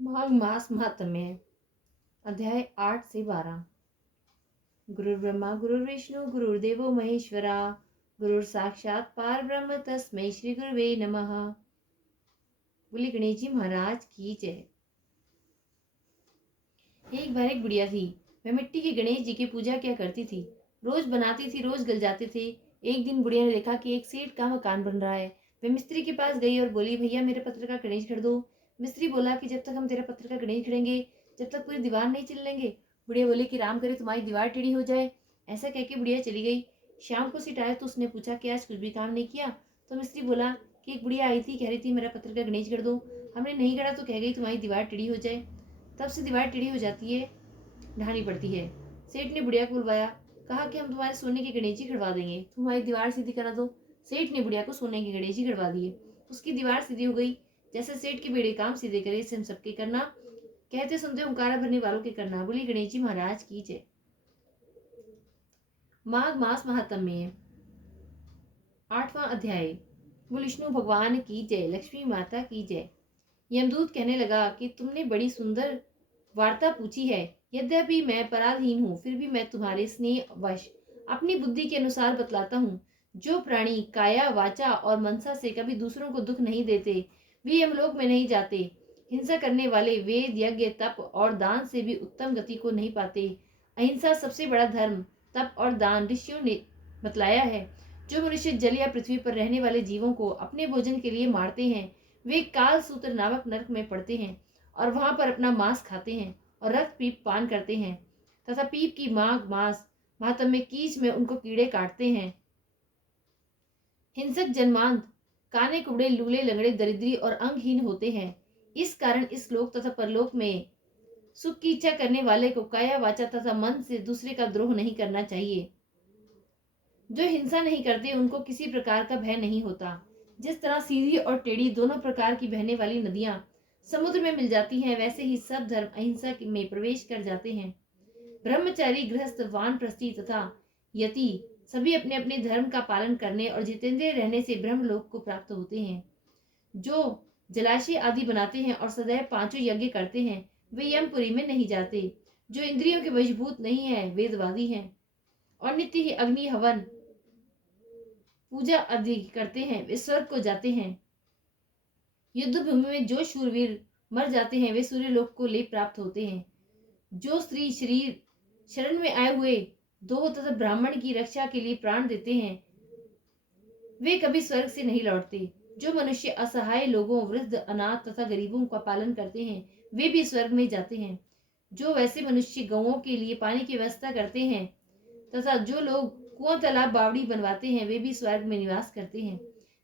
माघ मास महात्म्य। अध्याय 8 से 12। गुरुर्ब्रह्मा गुरुर्विष्णु गुरुर्देवो महेश्वरा, गुरुर साक्षात पार ब्रह्म तस्मै श्री गुरुवे नमः। बोली गणेश जी महाराज की जय। एक बार एक बुढ़िया थी। वह मिट्टी के गणेश जी की पूजा क्या करती थी। रोज बनाती थी, रोज गल जाते थे। एक दिन बुढ़िया ने देखा कि एक सेठ का मकान बन रहा है। वह मिस्त्री के पास गई और बोली, भैया मेरे पत्थर का गणेश गढ़ दो। मिस्त्री बोला कि जब तक हम तेरा पत्थर का गणेश गढ़ेंगे जब तक पूरी दीवार नहीं चिल लेंगे। बुढ़िया बोले कि राम करे तुम्हारी दीवार टेढ़ी हो जाए। ऐसा कह के बुढ़िया चली गई। शाम को सिट आया तो उसने पूछा कि आज कुछ भी काम नहीं किया। तो मिस्त्री बोला कि एक बुढ़िया आई थी, कह रही थी मेरा पत्थर का गणेश गढ़ दो। हमने नहीं गढ़ा तो कह गई तुम्हारी दीवार टेढ़ी हो जाए। तब से दीवार टेढ़ी हो जाती है, ढानी पड़ती है। सेठ ने बुढ़िया को बुलवाया, कहा कि हम तुम्हारे सोने की गणेश गढ़वा देंगे, तुम्हारी दीवार सीधी करा दो। सेठ ने बुढ़िया को सोने की गणेश गढ़वा दिए। उसकी दीवार सीधी हो गई। जैसे सेठ के बेड़े काम सीधे करे, इससे हम सबके करना। कहते सुनते हुंकारा भरने वालों के करना। बोली गणेश जी महाराज की जय। माघ मास महात्म्य। 8वां अध्याय। बोल विष्णु भगवान की जय, लक्ष्मी माता की जय। यमदूत कहने लगा कि तुमने बड़ी सुंदर वार्ता पूछी है। यद्यपि मैं पराधीन हूँ, फिर भी मैं तुम्हारे स्नेह वश अपनी बुद्धि के अनुसार बतलाता हूँ। जो प्राणी काया वाचा और मनसा से कभी दूसरों को दुख नहीं देते, वे यमलोक में नहीं जाते। हिंसा करने वाले वेद यज्ञ तप और दान से भी उत्तम गति को नहीं पाते। अहिंसा सबसे बड़ा धर्म, तप और दान ऋषियों ने बतलाया है। जो मनुष्य जल या पृथ्वी पर रहने वाले जीवों को अपने भोजन के लिए मारते हैं, वे काल सूत्र नामक नरक में पड़ते हैं और वहां पर अपना मांस खाते हैं और रक्त पीप पान करते हैं तथा पीप की माघ मास महात्म में कीच में उनको कीड़े काटते हैं। हिंसक जन्मांत काने कुबड़े लूले लंगड़े दरिद्री और अंगहीन होते हैं। इस कारण इस लोक तथा परलोक में सुख की इच्छा करने वाले को काया वाचा तथा मन से दूसरे का द्रोह नहीं करना चाहिए। जो हिंसा नहीं करते उनको किसी प्रकार का भय नहीं होता। जिस तरह सीधी और टेढ़ी दोनों प्रकार की बहने वाली नदियां समुद्र में मिल जाती हैं, वैसे ही सब धर्म अहिंसा में प्रवेश कर जाते हैं। ब्रह्मचारी गृहस्थ वानप्रस्थी तथा यति सभी अपने अपने धर्म का पालन करने और जितेंद्रिय रहने से ब्रह्मलोक को प्राप्त होते हैं। जो जलाशय आदि बनाते हैं और सदैव पांचों यज्ञ करते हैं, वे यमपुरी में नहीं जाते। जो इंद्रियों के वशभूत नहीं है, वेदवादी हैं और नित्य ही अग्नि हवन पूजा आदि करते हैं, वे स्वर्ग को जाते हैं। युद्ध भूमि में जो शूरवीर मर जाते हैं, वे सूर्य लोक को ले प्राप्त होते हैं। जो स्त्री शरीर शरण में आए हुए दो तथा ब्राह्मण की रक्षा के लिए प्राण देते हैं, वे कभी स्वर्ग से नहीं लौटते। जो मनुष्य असहाय लोगों, वृद्ध, अनाथ तथा गरीबों का पालन करते हैं, वे भी स्वर्ग में जाते हैं। जो वैसे मनुष्य गौओं के लिए पानी की व्यवस्था करते हैं तथा जो लोग कुआं तालाब बावड़ी बनवाते हैं, वे भी स्वर्ग में निवास करते हैं।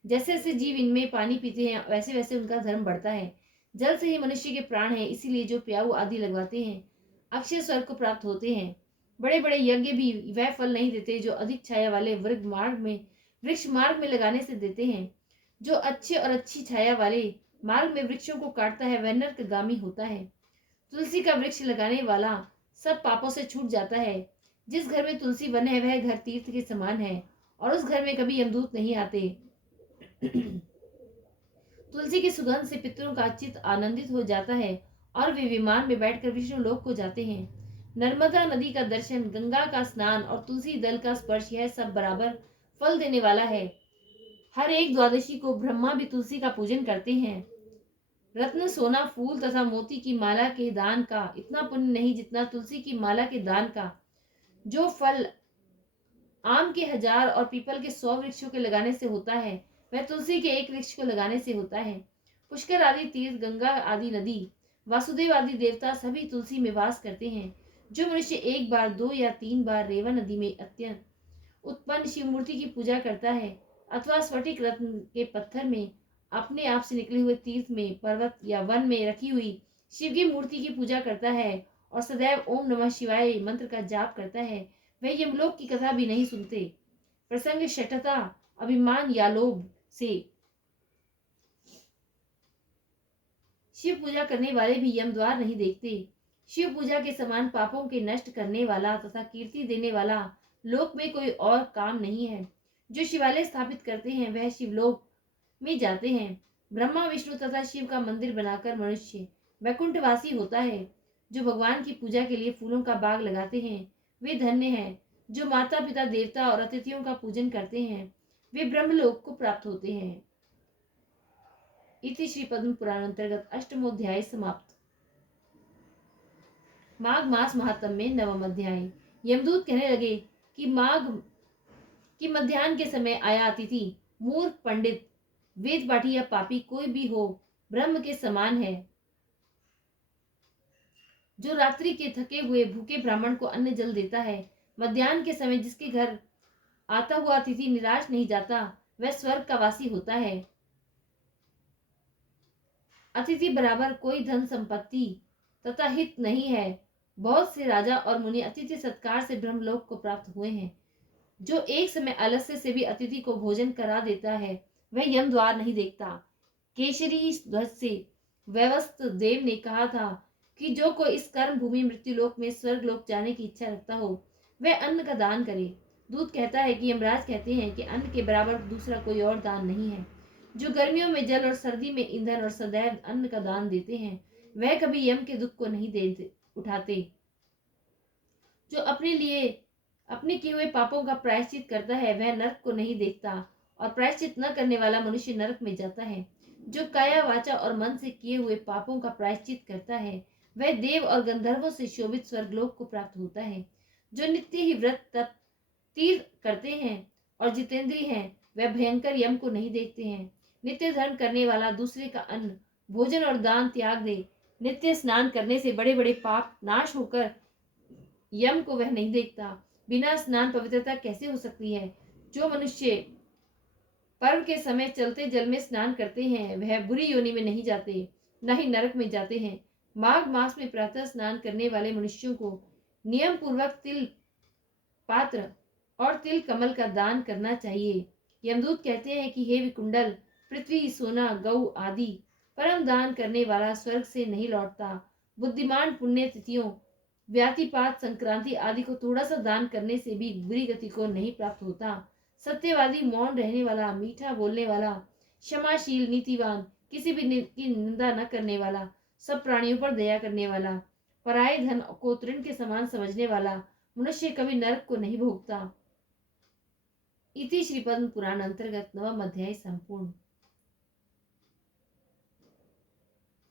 जैसे जैसे जीव इनमें पानी पीते हैं, वैसे वैसे उनका धर्म बढ़ता है। जल से ही मनुष्य के प्राण है, इसीलिए जो प्याऊ आदि लगवाते हैं, अक्षय स्वर्ग को प्राप्त होते हैं। बड़े बड़े यज्ञ भी वह फल नहीं देते जो अधिक छाया वाले वृक्ष मार्ग में लगाने से देते हैं। जो अच्छे और अच्छी छाया वाले मार्ग में वृक्षों को काटता है, वह नरकगामी होता है। तुलसी का वृक्ष लगाने वाला सब पापों से छूट जाता है। जिस घर में तुलसी वन है, वह घर तीर्थ के समान है और उस घर में कभी यमदूत नहीं आते। तुलसी की सुगंध से पितरों का चित्त आनंदित हो जाता है और वे विमान में बैठकर विष्णु लोक को जाते हैं। नर्मदा नदी का दर्शन, गंगा का स्नान और तुलसी दल का स्पर्श, यह सब बराबर फल देने वाला है। हर एक द्वादशी को ब्रह्मा भी तुलसी का पूजन करते हैं। रत्न, सोना, फूल तथा मोती की माला के दान का इतना पुण्य नहीं जितना तुलसी की माला के दान का। जो फल आम के 1000 और पीपल के 100 वृक्षों के लगाने से होता है, वह तुलसी के एक वृक्ष को लगाने से होता है। पुष्कर आदि तीर्थ, गंगा आदि नदी, वासुदेव आदि देवता सभी तुलसी में वास करते हैं। जो मनुष्य एक बार, 2 या 3 बार रेवा नदी में अत्यंत उत्पन्न शिव मूर्ति की पूजा करता है अथवा स्फटिक रत्न के पत्थर में अपने आप से निकले हुए तीर्थ में, पर्वत या वन में रखी हुई शिव की मूर्ति की पूजा करता है और सदैव ओम नमः शिवाय मंत्र का जाप करता है, वह यमलोक की कथा भी नहीं सुनते। प्रसंग शठता, अभिमान या लोभ से शिव पूजा करने वाले भी यम द्वार नहीं देखते। शिव पूजा के समान पापों के नष्ट करने वाला तथा कीर्ति देने वाला लोक में कोई और काम नहीं है। जो शिवालय स्थापित करते हैं, वह शिवलोक में जाते हैं। ब्रह्मा विष्णु तथा शिव का मंदिर बनाकर मनुष्य वैकुंठवासी होता है। जो भगवान की पूजा के लिए फूलों का बाग लगाते हैं वे धन्य हैं। जो माता पिता देवता और अतिथियों का पूजन करते हैं वे ब्रह्मलोक को प्राप्त होते हैं। इति श्री पद्म पुराण अंतर्गत अष्टमोध्याय समाप्त। माघ मास महात्म्य में नवम अध्याय। यमदूत कहने लगे कि माघ की मध्याह्न के समय आया अतिथि मूर्ख पंडित वेद पाठी या पापी कोई भी हो ब्रह्म के समान है। जो रात्रि के थके हुए भूखे ब्राह्मण को अन्न जल देता है, मध्याह्न के समय जिसके घर आता हुआ अतिथि निराश नहीं जाता वह स्वर्ग का वासी होता है। अतिथि बराबर कोई धन संपत्ति तथा हित नहीं है। बहुत से राजा और मुनि अतिथि सत्कार से ब्रह्मलोक को प्राप्त हुए हैं। जो एक समय आलस्य से भी अतिथि को भोजन करा देता है वह यम द्वार नहीं देखता। केशरी ध्वज से व्यवस्थ देव ने कहा था कि जो कोई इस कर्म भूमि मृत्युलोक में स्वर्ग लोक जाने की इच्छा रखता हो वह अन्न का दान करे। दूत कहता है कि यमराज कहते हैं कि अन्न के बराबर दूसरा कोई और दान नहीं है। जो गर्मियों में जल और सर्दी में ईंधन और सदैव अन्न का दान देते हैं वह कभी यम के दुख को नहीं दे उठाते। जो अपने लिए अपने किए हुए पापों का प्रायश्चित करता है वह नरक को नहीं देखता और प्रायश्चित न करने वाला मनुष्य नरक में जाता है। जो काया वाचा और मन से किए हुए पापों का प्रायश्चित करता है वह देव और गंधर्वों से शोभित स्वर्गलोक को प्राप्त होता है। जो नित्य ही व्रत तप तीर्थ करते हैं और जितेंद्रिय हैं वह भयंकर यम को नहीं देखते हैं। नित्य धर्म करने वाला दूसरे का अन्न भोजन और दान त्याग दे। नित्य स्नान करने से बड़े बड़े पाप नाश होकर यम को वह नहीं देखता। बिना स्नान पवित्रता कैसे हो सकती है। जो मनुष्य पर्व के समय चलते जल में स्नान करते हैं वह बुरी योनि में नहीं जाते न ही नरक में जाते हैं। माघ मास में प्रातः स्नान करने वाले मनुष्यों को नियम पूर्वक तिल पात्र और तिल कमल का दान करना चाहिए। यमदूत कहते हैं कि हे विकुंडल पृथ्वी सोना गौ आदि परम दान करने वाला स्वर्ग से नहीं लौटता। बुद्धिमान पुण्य तिथियों व्यातिपात संक्रांति आदि को थोड़ा सा दान करने से भी बुरी गति को नहीं प्राप्त होता। सत्यवादी मौन रहने वाला मीठा बोलने वाला क्षमाशील नीतिवान किसी भी की निंदा न करने वाला सब प्राणियों पर दया करने वाला पराये धन को तृण के समान समझने वाला मनुष्य कभी नरक को नहीं भोगता। इति श्री पद्म पुराण अंतर्गत नवम अध्याय संपूर्ण।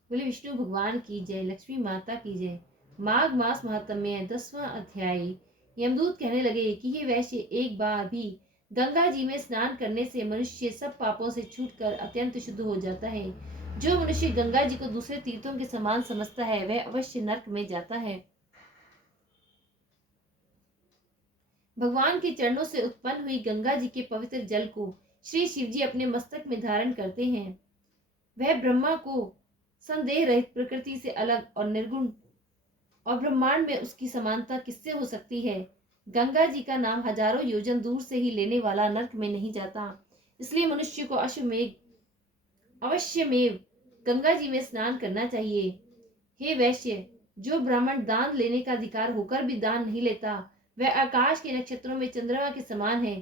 बोले विष्णु भगवान की जय, लक्ष्मी माता की जय। माघ मास महात्म्य 10वां अध्याय। यमदूत कहने लगे कि ये वैश्य एक बार भी गंगा जी में स्नान करने से मनुष्य सब पापों से छूटकर अत्यंत शुद्ध हो जाता है। जो मनुष्य गंगा जी को दूसरे तीर्थों के समान समझता है वह अवश्य नरक में जाता है। भगवान के चरणों से उत्पन्न हुई गंगा जी के पवित्र जल को श्री शिव जी अपने मस्तक में धारण करते हैं। वह ब्रह्मा को संदेह रहित प्रकृति से अलग और निर्गुण और ब्रह्मांड में उसकी समानता किससे हो सकती है। गंगा जी का नाम हजारों योजन दूर से ही लेने वाला नरक में नहीं जाता। इसलिए मनुष्य को अवश्यमेव गंगा जी में स्नान करना चाहिए। हे वैश्य, जो ब्राह्मण दान लेने का अधिकार होकर भी दान नहीं लेता वह आकाश के नक्षत्रों में चंद्रमा के समान है।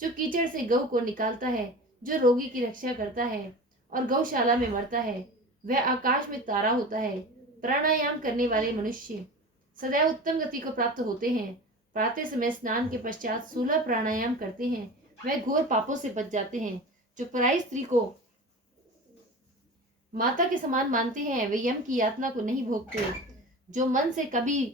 जो कीचड़ से गौ को निकालता है, जो रोगी की रक्षा करता है और गौशाला में मरता है वह आकाश में तारा होता है। प्राणायाम करने वाले मनुष्य सदैव उत्तम गति को प्राप्त होते हैं। प्रातः समय स्नान के पश्चात 16 प्राणायाम करते हैं वह घोर पापों से बच जाते हैं। जो पराई स्त्री को माता के समान मानते हैं वे यम की यातना को नहीं भोगते। जो मन से कभी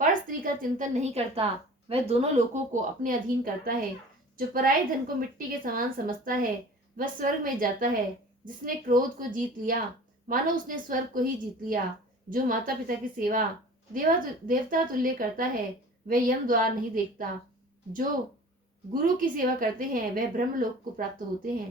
पर स्त्री का चिंतन नहीं करता वह दोनों लोकों को अपने अधीन करता है। जो पराये धन को मिट्टी के समान समझता है वह स्वर्ग में जाता है। जिसने क्रोध को जीत लिया मानो उसने स्वर्ग को ही जीत लिया। जो माता पिता की सेवा देवता तुल्य करता है वह यम द्वार नहीं देखता। जो गुरु की सेवा करते हैं वह ब्रह्मलोक को प्राप्त होते हैं।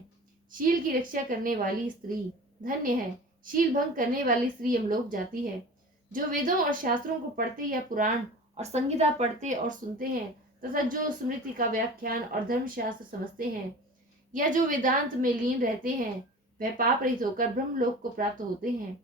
शील की रक्षा करने वाली स्त्री धन्य है। शील भंग करने वाली स्त्री यमलोक जाती है। जो वेदों और शास्त्रों को पढ़ते या पुराण और संहिता पढ़ते और सुनते हैं तथा जो स्मृति का व्याख्यान और धर्मशास्त्र समझते हैं या जो वेदांत में लीन रहते हैं वह पाप रहित होकर ब्रह्मलोक को प्राप्त होते हैं।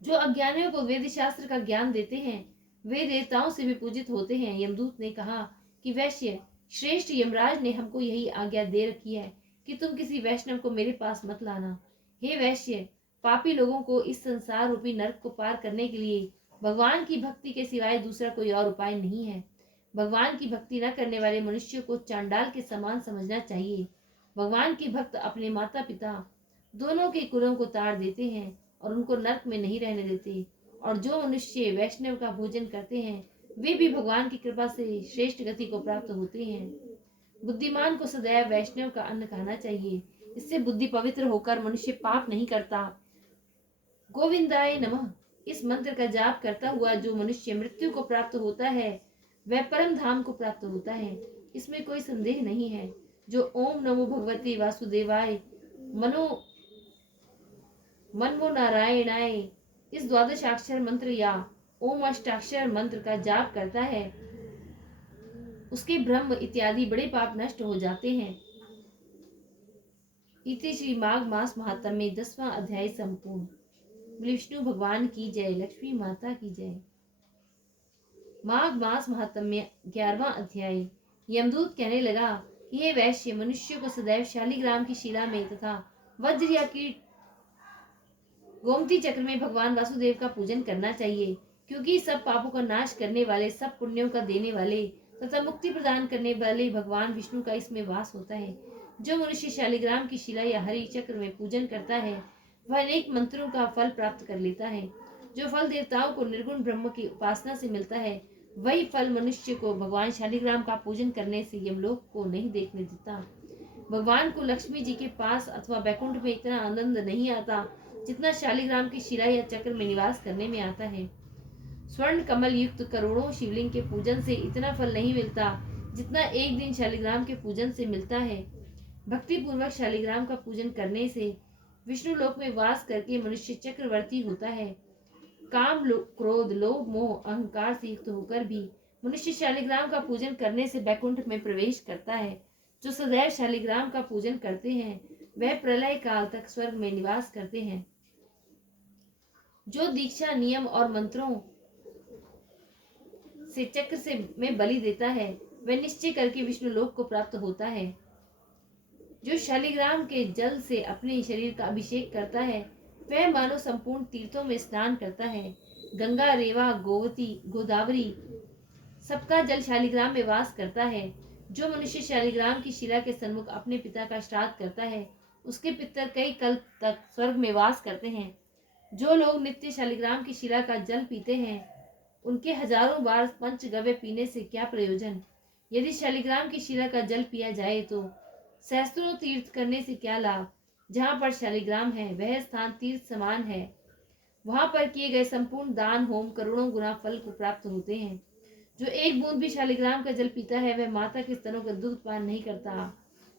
जो अज्ञानियों को वेद शास्त्र का ज्ञान देते हैं वे देवताओं से भी पूजित होते हैं। यमदूत ने कहा कि वैश्य श्रेष्ठ यमराज ने हमको यही आज्ञा दे रखी है कि तुम किसी वैष्णव को मेरे पास मत लाना। हे वैश्य, पापी लोगों को इस संसार रूपी नरक को पार करने के लिए भगवान की भक्ति के सिवाय दूसरा कोई और उपाय नहीं है। भगवान की भक्ति न करने वाले मनुष्य को चांडाल के समान समझना चाहिए। भगवान के भक्त अपने माता पिता दोनों के कुलों को ताड़ देते हैं और उनको नरक में नहीं रहने देते। और जो मनुष्य वैष्णव का भोजन करते हैं वे भी भगवान की कृपा से श्रेष्ठ गति को प्राप्त होते हैं। बुद्धिमान को सदैव वैष्णव का अन्न खाना चाहिए। इससे बुद्धि पवित्र होकर मनुष्य पाप नहीं करता। गोविंदाय नमः इस मंत्र का जाप करता हुआ जो मनुष्य मृत्यु को प्राप्त होता है वह परम धाम को प्राप्त होता है, इसमें कोई संदेह नहीं है। जो ओम नमो भगवते वासुदेवाय मनमो नारायणाय इस द्वादशाक्षर मंत्र या ओम अष्टाक्षर मंत्र का जाप करता है उसके ब्रह्म इत्यादि बड़े पाप नष्ट हो जाते हैं। इति श्री माघ मास महात्म्य में 10वां अध्याय संपूर्ण। विष्णु भगवान की जय, लक्ष्मी माता की जय। माघ मास महात्म्य 11वां अध्याय। यमदूत कहने लगा कि हे वैश्य, मनुष्य को सदैव शालिग्राम की शिला में तथा वज्र या कीट गोमती चक्र में भगवान वासुदेव का पूजन करना चाहिए, क्योंकि सब पापों का नाश करने वाले, सब पुण्यों का देने वाले तथा मुक्ति प्रदान करने वाले भगवान विष्णु का इसमें वास होता है। जो मनुष्य शालिग्राम की शिला या हरि चक्र में पूजन करता है वह अनेक मंत्रों का फल प्राप्त कर लेता है। जो फल देवताओं को निर्गुण ब्रह्म की उपासना से मिलता है वही फल मनुष्य को भगवान शालिग्राम का पूजन करने से यमलोक को नहीं देखने देता। भगवान को लक्ष्मी जी के पास अथवा बैकुंठ में इतना आनंद नहीं आता जितना शालिग्राम की शिला या चक्र में निवास करने में आता है। स्वर्ण कमल युक्त करोड़ों शिवलिंग के पूजन से इतना फल नहीं मिलता जितना एक दिन शालिग्राम के पूजन से मिलता है। भक्ति पूर्वक शालिग्राम का पूजन करने से विष्णु लोक में वास करके मनुष्य चक्रवर्ती होता है। काम क्रोध लोभ मोह अहंकार से युक्त होकर भी मनुष्य शालिग्राम का पूजन करने से बैकुंठ में प्रवेश करता है। जो सदैव शालिग्राम का पूजन करते हैं वह प्रलय काल तक स्वर्ग में निवास करते हैं। जो दीक्षा नियम और मंत्रों से चक्र से में बलि देता है वह निश्चय करके विष्णु लोक को प्राप्त होता है। जो शालिग्राम के जल से अपने शरीर का अभिषेक करता है वह मानो संपूर्ण तीर्थों में स्नान करता है। गंगा, रेवा, गोमती, गोदावरी सबका जल शालिग्राम में वास करता है। जो मनुष्य शालिग्राम की शिला के सन्मुख अपने पिता का श्राद्ध करता है उसके पितर कई कल्प तक स्वर्ग में वास करते हैं। जो लोग नित्य शालिग्राम की शिला का जल पीते हैं उनके हजारों बार पंचगव्य पीने से क्या प्रयोजन। यदि शालिग्राम की शिला का जल पिया जाए तो सहस्त्रों तीर्थ करने से क्या लाभ। जहाँ पर शालिग्राम है वह स्थान तीर्थ समान है। वहां पर किए गए संपूर्ण दान होम करोड़ों गुना फल को प्राप्त होते हैं। जो एक बूंद भी शालिग्राम का जल पीता है वह माता के स्तनों का दूध पान नहीं करता,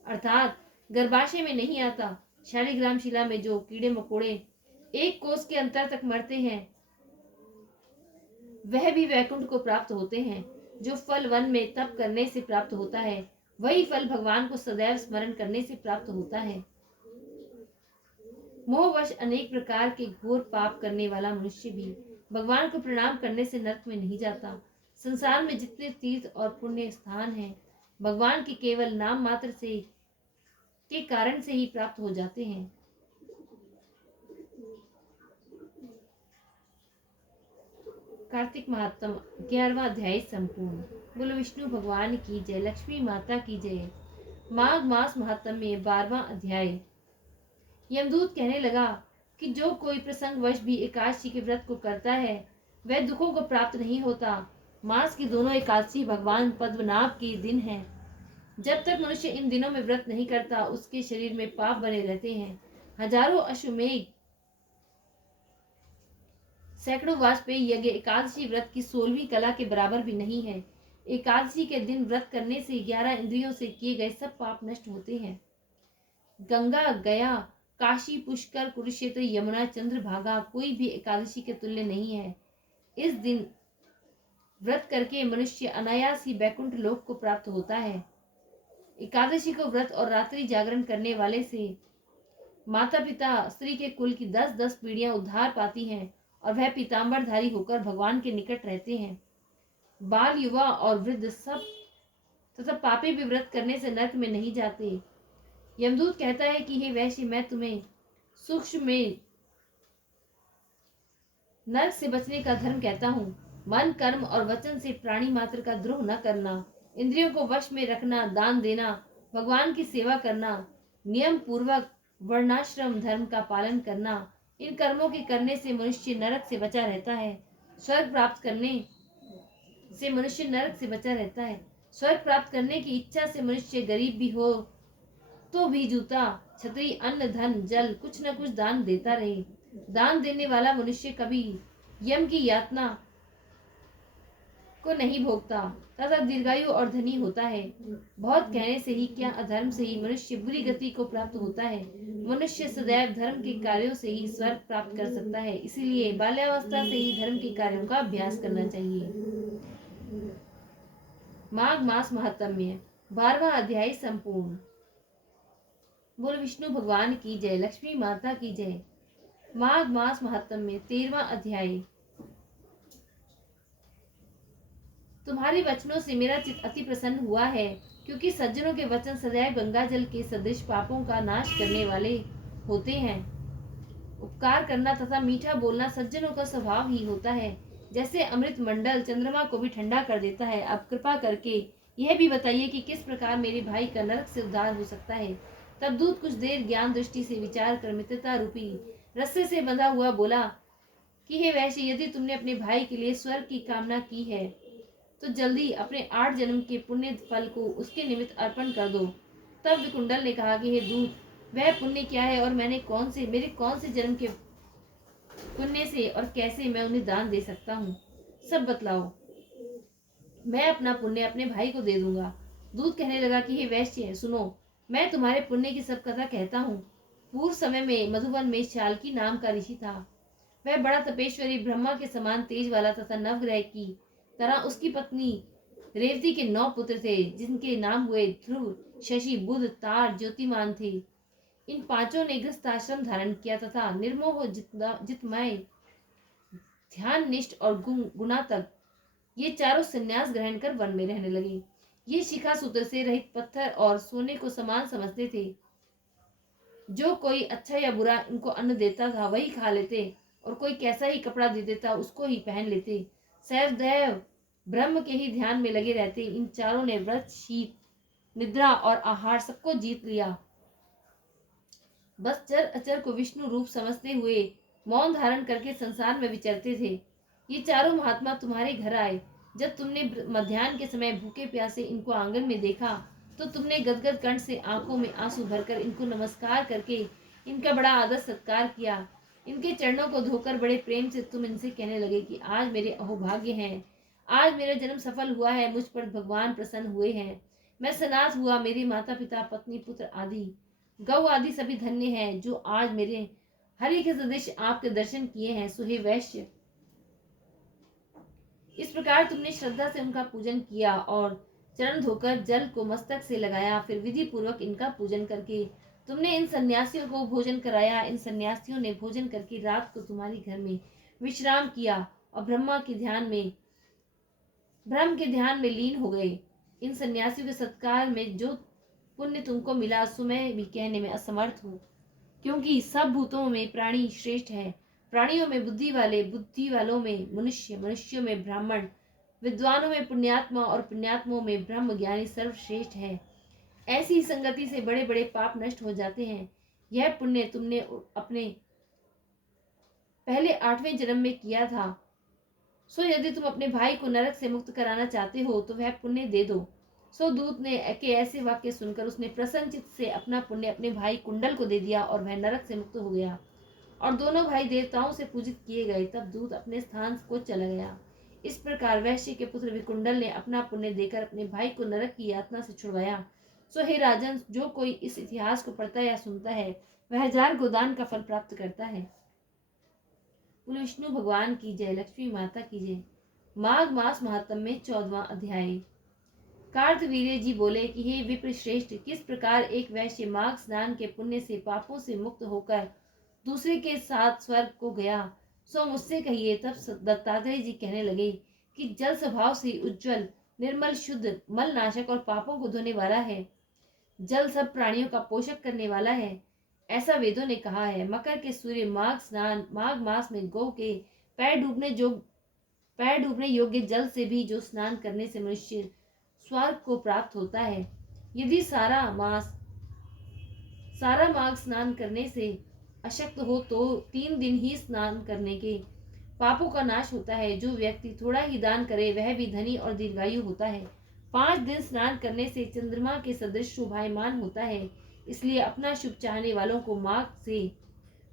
अर्थात गर्भाशय में नहीं आता। शालिग्राम शिला में जो कीड़े मकोड़े एक कोस के अंतर तक मरते हैं वह भी वैकुंठ को प्राप्त होते हैं। जो फल वन में तप करने से प्राप्त होता है वही फल भगवान को सदैव स्मरण करने से प्राप्त होता है। मोहवश अनेक प्रकार के घोर पाप करने वाला मनुष्य भी भगवान को प्रणाम करने से नरक में नहीं जाता। संसार में जितने तीर्थ और पुण्य स्थान हैं भगवान के केवल नाम मात्र से के कारण से ही प्राप्त हो जाते हैं। कार्तिक महात्म 11वां अध्याय संपूर्ण। बोलो विष्णु भगवान की जय, लक्ष्मी माता की जय। माघ मास महात्म में 12वां अध्याय। यमदूत कहने लगा कि जो कोई प्रसंगवश भी एकादशी के व्रत को करता है वह दुखों को प्राप्त नहीं होता। मास की दोनों एकादशी भगवान पद्मनाभ के दिन हैं। जब तक मनुष्य इन दिनों में व्रत नहीं करता उसके शरीर में पाप बने रहते हैं। हजारों अश्वमेघ सैकड़ों वाजपेयी यज्ञ एकादशी व्रत की 16वीं कला के बराबर भी नहीं है। एकादशी के दिन व्रत करने से 11 इंद्रियों से किए गए सब पाप नष्ट होते हैं। गंगा, गया, काशी, पुष्कर, कुरुक्षेत्र, यमुना, चंद्रभागा कोई भी एकादशी के तुल्य नहीं है। इस दिन व्रत करके मनुष्य अनायास ही बैकुंठ लोक को प्राप्त होता है। एकादशी को व्रत और रात्रि जागरण करने वाले से माता पिता स्त्री के कुल की 10-10 पीढ़ियां उद्धार पाती हैं और वह पीताम्बरधारी होकर भगवान के निकट रहते हैं। बाल, युवा और वृद्ध सब तथा पापी भी व्रत करने से नरक में नहीं जाते। यमदूत कहता है कि हे वैश्य, मैं तुम्हें सूक्ष्म में नरक से बचने का धर्म कहता हूँ। मन, कर्म और वचन से प्राणी मात्र का द्रोह न करना, इंद्रियों को वश में रखना, दान देना, भगवान की सेवा करना, नियम पूर्वक वर्णाश्रम धर्म का पालन करना, इन कर्मों के करने से मनुष्य नरक से बचा रहता है। स्वर्ग प्राप्त करने से मनुष्य नरक से बचा रहता है। स्वर्ग प्राप्त करने की इच्छा से मनुष्य गरीब भी हो तो भी जूता, छतरी, अन्न, धन, जल कुछ न कुछ दान देता रहे। दान देने वाला मनुष्य कभी यम की यातना को नहीं भोगता तथा दीर्घायु और धनी होता है। बहुत कहने से ही क्या, अधर्म से ही मनुष्य बुरी गति को प्राप्त होता है। मनुष्य सदैव धर्म के कार्यों से ही स्वर्ग प्राप्त कर सकता है। इसीलिए बाल्यावस्था से ही धर्म के कार्यों का अभ्यास करना चाहिए। माघ मास महात्म्य 12वां अध्याय संपूर्ण। बोल विष्णु भगवान की जय, लक्ष्मी माता की जय। माघ मास महात्म्य 13वां अध्याय। तुम्हारे वचनों से मेरा चित्त अति प्रसन्न हुआ है, क्योंकि सज्जनों के वचन सदैव गंगा जल के सदृश पापों का नाश करने वाले होते हैं। उपकार करना तथा मीठा बोलना सज्जनों का स्वभाव ही होता है। जैसे अमृत मंडल चंद्रमा को भी ठंडा कर देता है। अब कृपा करके यह भी बताइए कि किस प्रकार मेरे भाई का नरक से उद्धार हो सकता है। तब दूत कुछ देर ज्ञान दृष्टि से विचार कर मित्रता रूपी रस्से से बंधा हुआ बोला कि हे वैश्य, यदि तुमने अपने भाई के लिए स्वर्ग की कामना की है तो जल्दी अपने 8 जन्म के पुण्य फल को उसके निमित्त अर्पण कर दो। तब विकुंडल ने कहा कि हे दूत, वह पुण्य क्या है और मेरे कौन से जन्म के पुण्य से और कैसे मैं उन्हें दान दे सकता हूँ, सब बतलाओ। मैं अपना पुण्य अपने भाई को दे दूंगा। दूत कहने लगा कि हे वैश्य, सुनो, मैं तुम्हारे पुण्य की सब कथा कहता हूँ। पूर्व समय में मधुवन में शाल्की नाम का ऋषि था। वह बड़ा तपेश्वरी, ब्रह्मा के समान तेज वाला तथा नवग्रह की तरह उसकी पत्नी रेवती के 9 पुत्र थे, जिनके नाम हुए ध्रुव, शशि, बुध, तार, ज्योतिमान थे। इन पांचों ने गृहस्थाश्रम धारण किया तथा निर्मोह, जितमय, ध्यान निष्ठ और गुणातक ये चारों संन्यास ग्रहण कर वन में रहने लगे। ये शिखा सूत्र से रहित पत्थर और सोने को समान समझते थे। जो कोई अच्छा या बुरा इनको अन्न देता था वही खा लेते, और कोई कैसा ही कपड़ा दे देता उसको ही पहन लेते। सदैव ब्रह्म के ही ध्यान में लगे रहते। इन चारों ने व्रत, शीत, निद्रा और आहार सबको जीत लिया। बस चर अचर को विष्णु रूप समझते हुए मौन धारण करके संसार में विचरते थे। ये चारों महात्मा तुम्हारे घर आए। जब तुमने मध्याह्न के समय भूखे प्यासे इनको आंगन में देखा तो तुमने गदगद कंठ से आंखों में आंसू भरकर इनको नमस्कार करके इनका बड़ा आदर सत्कार किया। इनके चरणों को धोकर बड़े प्रेम से तुम इनसे कहने लगे कि आज मेरे अहोभाग्य हैं, आज मेरा जन्म सफल हुआ है, मुझ पर भगवान प्रसन्न हुए हैं, मैं सनाथ हुआ, मेरे माता पिता, पत्नी, पुत्र आदि, गौ आदि सभी धन्य हैं जो आज मेरे हरि के सदृश आपके दर्शन किए हैं। सुहे वैश्य, इस प्रकार तुमने श्रद्धा से उनका पूजन किया और चरण धोकर जल को मस्तक से लगाया। फिर विधि पूर्वक इनका पूजन करके तुमने इन सन्यासियों को भोजन कराया। इन सन्यासियों ने भोजन करके रात को तुम्हारे घर में विश्राम किया और ब्रह्म के ध्यान में लीन हो गए। इन सन्यासियों के सत्कार में जो पुण्य तुमको मिला सो मैं भी कहने में असमर्थ हूँ, क्योंकि सब भूतों में प्राणी श्रेष्ठ है। प्राणियों में बुद्धि वाले, बुद्धि वालों में मनुष्य, मनुष्यों में ब्राह्मण, विद्वानों में पुण्यात्मा और पुण्यात्मों में ब्रह्म ज्ञानी सर्वश्रेष्ठ है। ऐसी संगति से बड़े बड़े पाप नष्ट हो जाते हैं। यह पुण्य तुमने अपने पहले 8वें जन्म में किया था। सो यदि तुम अपने भाई को नरक से मुक्त कराना चाहते हो तो वह पुण्य दे दो। सो दूत ने के ऐसे वाक्य सुनकर उसने प्रसन्नचित से अपना पुण्य अपने भाई कुंडल को दे दिया और वह नरक से मुक्त हो गया और दोनों भाई देवताओं से पूजित किए गए। तब दूत अपने स्थान को चला गया। इस प्रकार वैश्य के पुत्र विकुंडल ने अपना पुण्य देकर अपने भाई को नरक की यातना से छुड़वाया। सो हे राजन, जो कोई इस इतिहास को पढ़ता या सुनता है वह 1000 गोदान का फल प्राप्त करता है। विष्णु भगवान की जय, लक्ष्मी माता की जय। माघ मास महात्म में 14वां अध्याय। कार्तवीर्य जी बोले कि हे विप्र श्रेष्ठ, किस प्रकार एक वैश्य माघ स्नान के पुण्य से पापों से मुक्त होकर दूसरे के साथ स्वर्ग को गया, सो मुझसे कहिए। तब दत्तात्रेय जी कहने लगे कि जल स्वभाव से उज्जवल, निर्मल, शुद्ध, मल नाशक और पापों को धोने वाला है। जल सब प्राणियों का पोषक करने वाला है, ऐसा वेदों ने कहा है। मकर के सूर्य माघ मास में गौ के पैर डूबने योग्य जल से भी जो स्नान करने से मनुष्य स्वर्ग को प्राप्त होता है। यदि सारा माघ स्नान करने से अशक्त हो तो 3 दिन ही स्नान करने के पापों का नाश होता है। जो व्यक्ति थोड़ा ही दान करे वह भी धनी और दीर्घायु होता है। 5 दिन स्नान करने से चंद्रमा के सदृश शोभायमान होता है। इसलिए अपना शुभ चाहने वालों को माघ से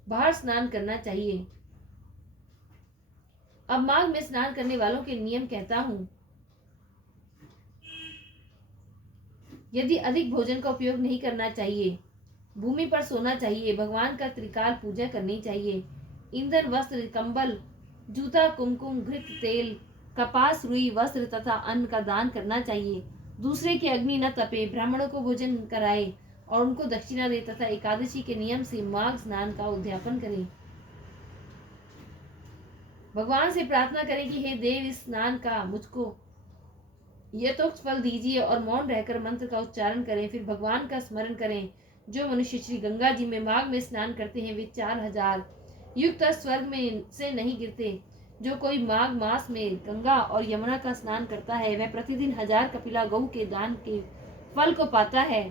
बाहर स्नान करना चाहिए। अब माघ में स्नान करने वालों के नियम कहता हूँ। यदि अधिक भोजन का उपयोग नहीं करना चाहिए, भूमि पर सोना चाहिए, भगवान का त्रिकाल पूजा करनी चाहिए, ईंधन, वस्त्र, कंबल, जूता, कुमकुम, घृत, तेल, कपास, रुई, वस्त्र तथा अन्न का दान करना चाहिए। दूसरे की अग्नि न तपे, ब्राह्मणों को भोजन कराए और उनको दक्षिणा दे तथा एकादशी के नियम से माघ स्नान का उद्यापन करें। भगवान से प्रार्थना करें कि हे देव, इस स्नान का मुझको यथोक्त फल दीजिए और मौन रहकर मंत्र का उच्चारण करें। फिर भगवान का स्मरण करें। जो मनुष्य श्री गंगा जी में माघ में स्नान करते हैं वे 4000 युग तक स्वर्ग में से नहीं गिरते। जो कोई माघ मास में गंगा और यमुना का स्नान करता है वह प्रतिदिन 1000 कपिला गौ के दान के फल को पाता है।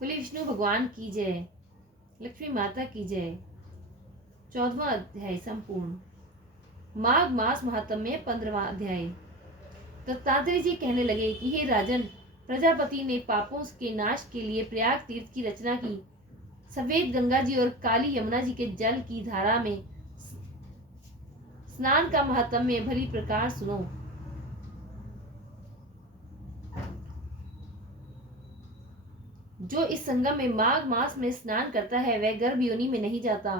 बोले विष्णु भगवान की जय, लक्ष्मी माता की जय। 14वां अध्याय संपूर्ण। माघ मास महात्म्य 15वां अध्याय। दत्तात्रेय जी कहने लगे कि हे राजन, प्रजापति ने पापों के नाश के लिए प्रयाग तीर्थ की रचना की। सफेद गंगा जी और काली यमुना जी के जल की धारा में स्नान का महात्म्य भली प्रकार सुनो। जो इस संगम में माघ मास में स्नान करता है वह गर्भ योनि में नहीं जाता।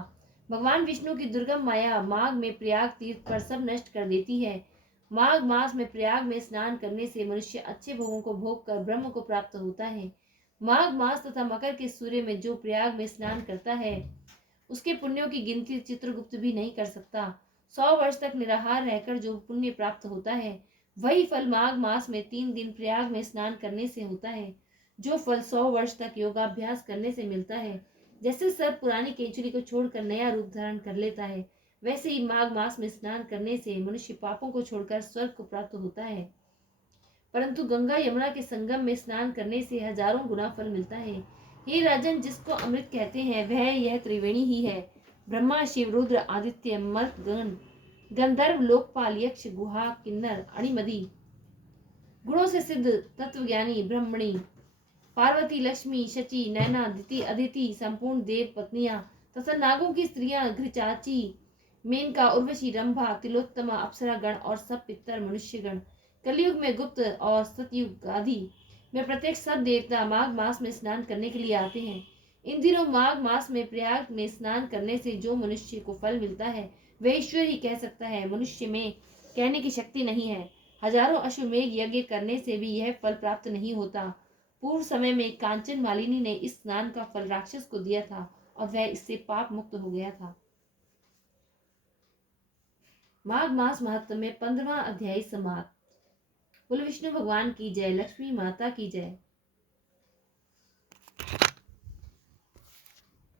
भगवान विष्णु की दुर्गम माया माघ में प्रयाग तीर्थ पर सब नष्ट कर देती है। माघ मास में प्रयाग में स्नान करने से मनुष्य अच्छे भोगों को भोग कर ब्रह्म को प्राप्त होता है। माघ मास तथा मकर के सूर्य में जो प्रयाग में स्नान करता है उसके पुण्यों की गिनती चित्रगुप्त भी नहीं कर सकता। 100 वर्ष तक निराहार रहकर जो पुण्य प्राप्त होता है वही फल माघ मास में 3 दिन प्रयाग में स्नान करने से होता है। जो फल 100 वर्ष तक योगाभ्यास करने से मिलता है, जैसे सर्प पुरानी केंचुली को छोड़कर नया रूप धारण कर लेता है, वैसे ही माघ मास में स्नान करने से मनुष्य पापों को छोड़कर स्वर्ग को प्राप्त होता है। परंतु गंगा यमुना के संगम में स्नान करने से हजारों गुना फल मिलता है। हे राजन, जिसको अमृत कहते हैं वह यह त्रिवेणी ही है। ब्रह्मा, शिव, रुद्र, आदित्य, मर्त गण, गंधर्व, लोकपाल, यक्ष, गुहा, किन्नर, अणिमदि, गुणों से सिद्ध तत्वज्ञानी ब्रह्मणी, पार्वती, लक्ष्मी, शची, नैना, दिति, अदिति, संपूर्ण देव पत्नियां तथा नागों की स्त्रियां, घृचाची, मेनका, उर्वशी, रंभा, तिलोत्तमा, अप्सरागण और सब पितर मनुष्यगण, कलयुग में गुप्त और सतयुग आदि में प्रत्येक सब देवता माघ मास में स्नान करने के लिए आते हैं। इन दिनों माघ मास में प्रयाग में स्नान करने से जो मनुष्य को फल मिलता है वह ईश्वर ही कह सकता है, मनुष्य में कहने की शक्ति नहीं है। हजारों अश्वमेघ यज्ञ करने से भी यह फल प्राप्त नहीं होता। पूर्व समय में कांचन मालिनी ने इस स्नान का फल राक्षस को दिया था और वह इससे पाप मुक्त हो गया था। माघ मास महत्व में 15वां अध्याय समाप्त। बोलो विष्णु भगवान की जय, लक्ष्मी माता की जय।